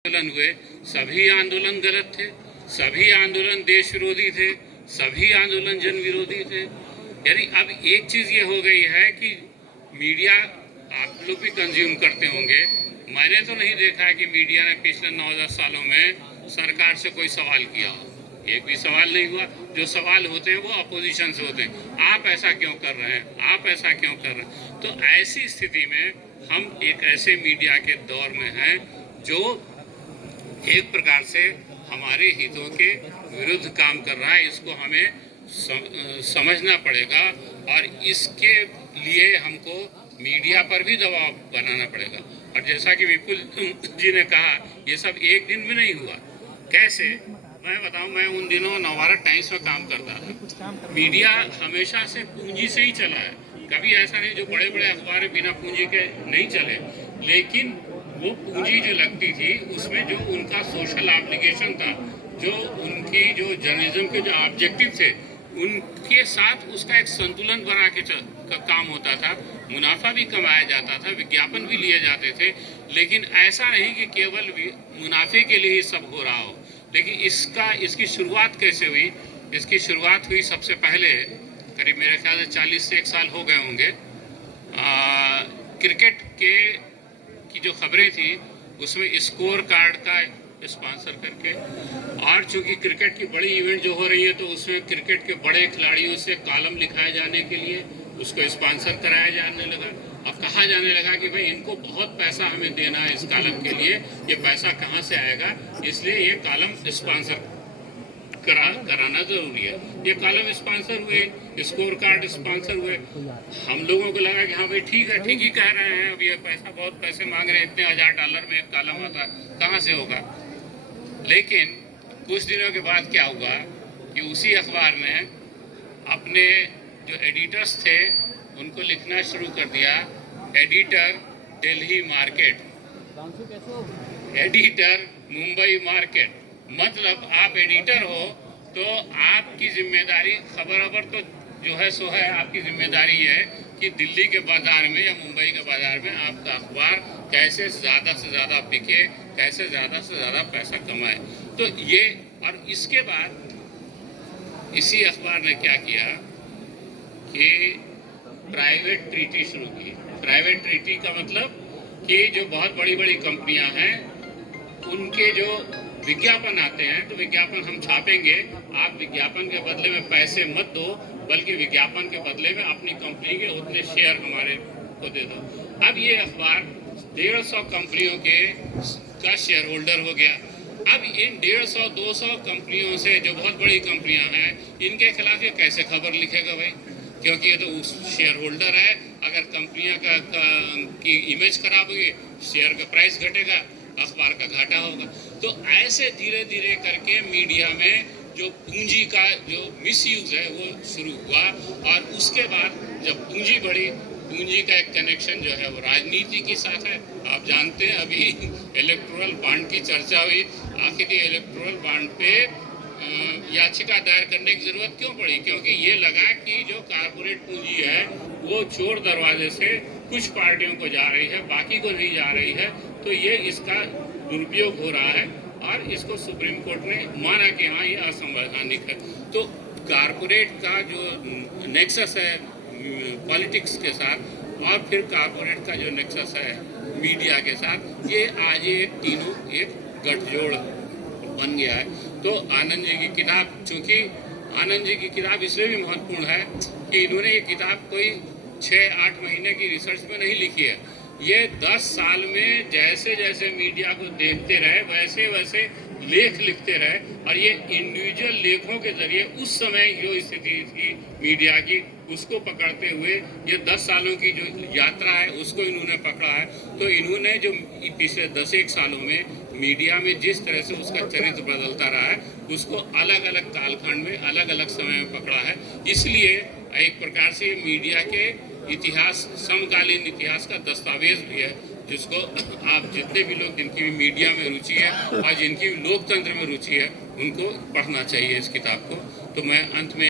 आंदोलन हुए, सभी आंदोलन गलत थे, सभी आंदोलन देश विरोधी थे, सभी आंदोलन जन विरोधी थे। यानी अब एक चीज ये हो गई है कि मीडिया आप लोग भी कंज्यूम करते होंगे। मैंने तो नहीं देखा कि मीडिया ने पिछले 9-10 सालों में सरकार से कोई सवाल किया हो। एक भी सवाल नहीं हुआ। जो सवाल होते हैं वो अपोजिशन से होते हैं। आप ऐसा क्यों कर रहे हैं, आप ऐसा क्यों कर रहे हैं। तो ऐसी स्थिति में हम एक ऐसे मीडिया के दौर में हैं जो एक प्रकार से हमारे हितों के विरुद्ध काम कर रहा है। इसको हमें समझना पड़ेगा और इसके लिए हमको मीडिया पर भी दबाव बनाना पड़ेगा। और जैसा कि विपुल जी ने कहा, ये सब एक दिन में नहीं हुआ। कैसे मैं बताऊं, मैं उन दिनों नवभारत टाइम्स में काम करता था। मीडिया हमेशा से पूंजी से ही चला है। कभी ऐसा नहीं जो बड़े बड़े अखबार बिना पूंजी के नहीं चले, लेकिन वो पूंजी जो लगती थी उसमें जो उनका सोशल एप्लीकेशन था, जो उनकी जो जर्नलिज्म के जो ऑब्जेक्टिव थे, उनके साथ उसका एक संतुलन बना के काम होता था। मुनाफा भी कमाया जाता था, विज्ञापन भी लिए जाते थे, लेकिन ऐसा नहीं कि केवल मुनाफे के लिए ही सब हो रहा हो। लेकिन इसकी शुरुआत कैसे हुई? इसकी शुरुआत हुई सबसे पहले करीब मेरे ख्याल से 40 से 1 साल हो गए होंगे। क्रिकेट की जो खबरें थी उसमें स्कोर कार्ड का स्पॉन्सर करके, और चूंकि क्रिकेट की बड़ी इवेंट जो हो रही है तो उसमें क्रिकेट के बड़े खिलाड़ियों से कॉलम लिखाए जाने के लिए उसको स्पॉन्सर कराया जाने लगा। अब कहा जाने लगा कि भाई इनको बहुत पैसा हमें देना है इस कॉलम के लिए, ये पैसा कहाँ से आएगा, इसलिए ये कॉलम स्पॉन्सर कराना जरूरी है। ये कॉलम स्पॉन्सर हुए, स्कोर कार्ड स्पॉन्सर हुए। हम लोगों को लगा कि हाँ भाई ठीक है, ठीक ही कह रहे हैं, अब ये पैसा बहुत पैसे मांग रहे हैं, इतने $1000 में एक कॉलम आता, कहाँ से होगा। लेकिन कुछ दिनों के बाद क्या हुआ कि उसी अखबार ने अपने जो एडिटर्स थे उनको लिखना शुरू कर दिया, editor Delhi market, editor Mumbai market. मतलब आप एडिटर हो तो आपकी जिम्मेदारी, खबर तो जो है सो है, आपकी जिम्मेदारी है कि दिल्ली के बाजार में या मुंबई के बाजार में आपका अखबार कैसे ज़्यादा से ज़्यादा बिके, कैसे ज़्यादा से ज़्यादा पैसा कमाए। तो ये, और इसके बाद इसी अखबार ने क्या किया कि प्राइवेट ट्रीटी शुरू की। प्राइवेट ट्रीटी का मतलब कि जो बहुत बड़ी बड़ी कंपनियां हैं उनके जो विज्ञापन आते हैं, तो विज्ञापन हम छापेंगे, आप विज्ञापन के बदले में पैसे मत दो, बल्कि विज्ञापन के बदले में अपनी कंपनी के उतने शेयर हमारे को दे दो। अब ये अखबार 150 कंपनियों का शेयर होल्डर हो गया। अब इन 150-200 कंपनियों से, जो बहुत बड़ी कंपनियां हैं, इनके खिलाफ ये कैसे खबर लिखेगा भाई, क्योंकि ये तो शेयर होल्डर है। अगर कंपनियां की इमेज खराब होगी, शेयर का प्राइस घटेगा, अखबार का घाटा होगा। तो ऐसे धीरे धीरे करके मीडिया में जो पूंजी का जो मिसयूज है वो शुरू हुआ। और उसके बाद जब पूंजी बढ़ी, पूंजी का एक कनेक्शन जो है वो राजनीति के साथ है। आप जानते हैं अभी इलेक्टोरल बॉन्ड की चर्चा हुई। आखिर ये इलेक्टोरल बॉन्ड पे याचिका दायर करने की जरूरत क्यों पड़ी? क्योंकि ये लगा कि जो कारपोरेट पूंजी है वो चोर दरवाजे से कुछ पार्टियों को जा रही है, बाकी को नहीं जा रही है। तो ये इसका दुरुपयोग हो रहा है और इसको सुप्रीम कोर्ट ने माना कि हाँ ये असंवैधानिक है। तो कारपोरेट का जो नेक्सस है पॉलिटिक्स के साथ, और फिर कारपोरेट का जो नेक्सस है मीडिया के साथ, ये आज ये तीनों एक गठजोड़ बन गया है। तो आनंद जी की किताब, चूंकि आनंद जी की किताब इसलिए भी महत्वपूर्ण है कि इन्होंने ये किताब कोई 6-8 महीने की रिसर्च में नहीं लिखी है। ये 10 साल में जैसे जैसे मीडिया को देखते रहे वैसे वैसे लेख लिखते रहे, और ये इंडिविजुअल लेखों के जरिए उस समय जो स्थिति थी मीडिया की उसको पकड़ते हुए ये 10 सालों की जो यात्रा है उसको इन्होंने पकड़ा है। तो इन्होंने जो पिछले 10-1 सालों में मीडिया में जिस तरह से उसका चरित्र बदलता रहा है उसको अलग अलग कालखंड में अलग अलग समय में पकड़ा है। इसलिए एक प्रकार से मीडिया के इतिहास, समकालीन इतिहास का दस्तावेज भी है, जिसको आप जितने भी लोग, जिनकी भी मीडिया में रुचि है और जिनकी लोकतंत्र में रुचि है, उनको पढ़ना चाहिए इस किताब को। तो मैं अंत में